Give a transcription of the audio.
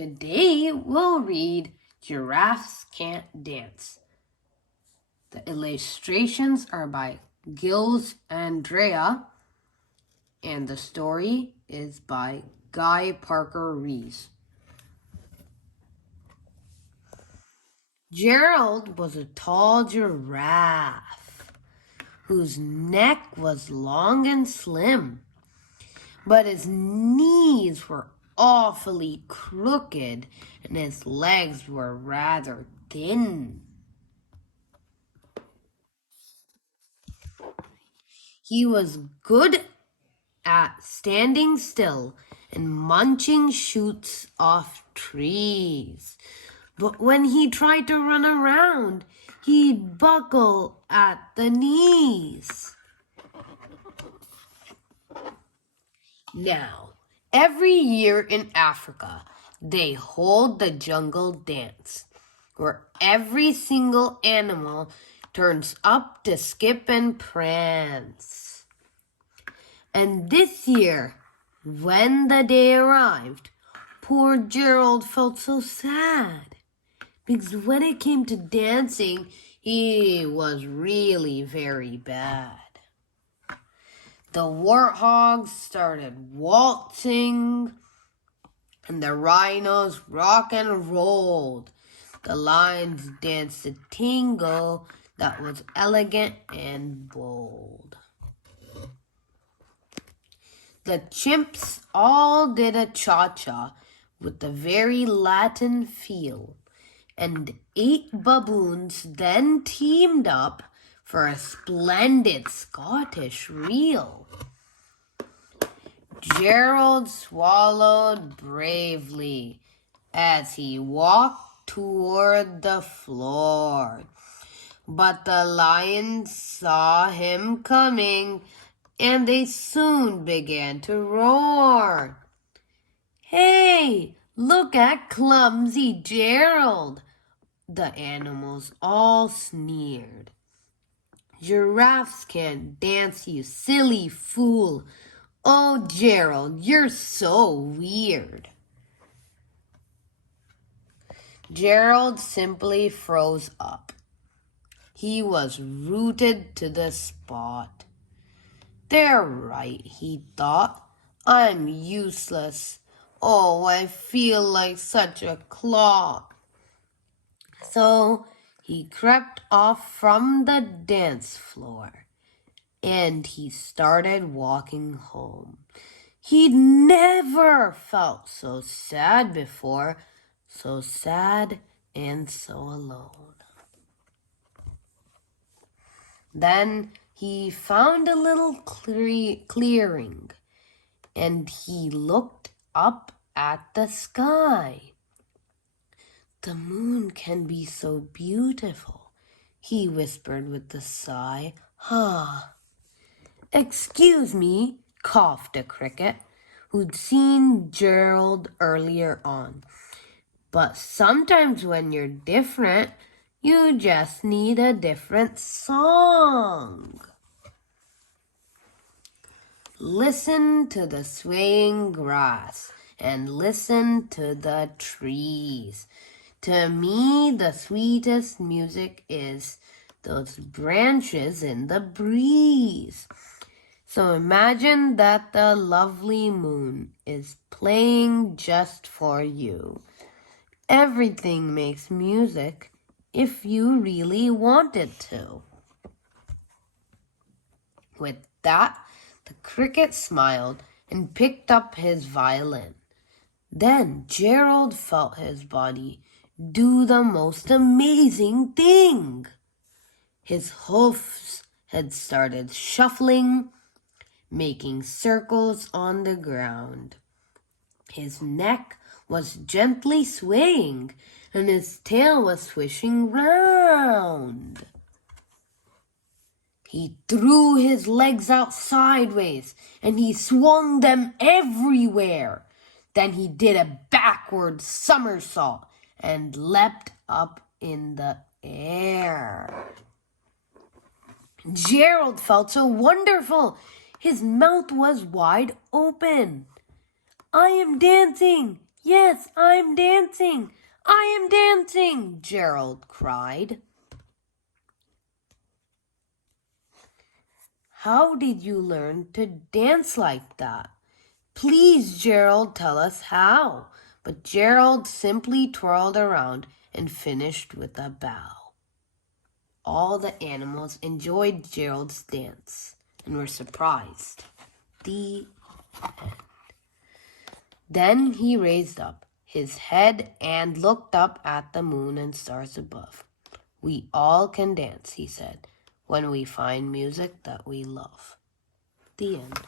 Today we'll read Giraffes Can't Dance. The illustrations are by Gilles Andrea, and the story is by Guy Parker Rees. Gerald was a tall giraffe whose neck was long and slim, but his knees were awfully crooked and his legs were rather thin. He was good at standing still and munching shoots off trees. But when he tried to run around, he'd buckle at the knees. Now, every year in Africa, they hold the jungle dance, where every single animal turns up to skip and prance. And this year, when the day arrived, poor Gerald felt so sad, because when it came to dancing, he was really very bad. The warthogs started waltzing, and the rhinos rock and rolled. The lions danced a tango that was elegant and bold. The chimps all did a cha-cha with a very Latin feel, and 8 baboons then teamed up for a splendid Scottish reel. Gerald swallowed bravely as he walked toward the floor, but the lions saw him coming, and they soon began to roar. "Hey, look at clumsy Gerald!" the animals all sneered. "Giraffes can't dance, you silly fool. Oh, Gerald, you're so weird." Gerald simply froze up. He was rooted to the spot. "They're right," he thought. "I'm useless. Oh, I feel like such a clod." So he crept off from the dance floor, and he started walking home. He'd never felt so sad before, so sad and so alone. Then he found a little clearing, and he looked up at the sky. "The moon can be so beautiful," he whispered with a sigh. "Ah." "Excuse me," coughed a cricket, who'd seen Gerald earlier on. "But sometimes when you're different, you just need a different song." Listen to the swaying grass and listen to the trees. To me, the sweetest music is those branches in the breeze. So imagine that the lovely moon is playing just for you. Everything makes music if you really want it to. With that, the cricket smiled and picked up his violin. Then Gerald felt his body do the most amazing thing. His hoofs had started shuffling, making circles on the ground. His neck was gently swaying, and his tail was swishing round. He threw his legs out sideways, and he swung them everywhere. Then he did a backward somersault and leapt up in the air. Gerald felt so wonderful. His mouth was wide open. "I am dancing! Yes, I'm dancing! I am dancing! Gerald cried. How did you learn to dance like that? Please, Gerald, tell us how. But Gerald simply twirled around and finished with a bow. All the animals enjoyed Gerald's dance and were surprised. The end. Then he raised up his head and looked up at the moon and stars above. We all can dance, he said, when we find music that we love. The end.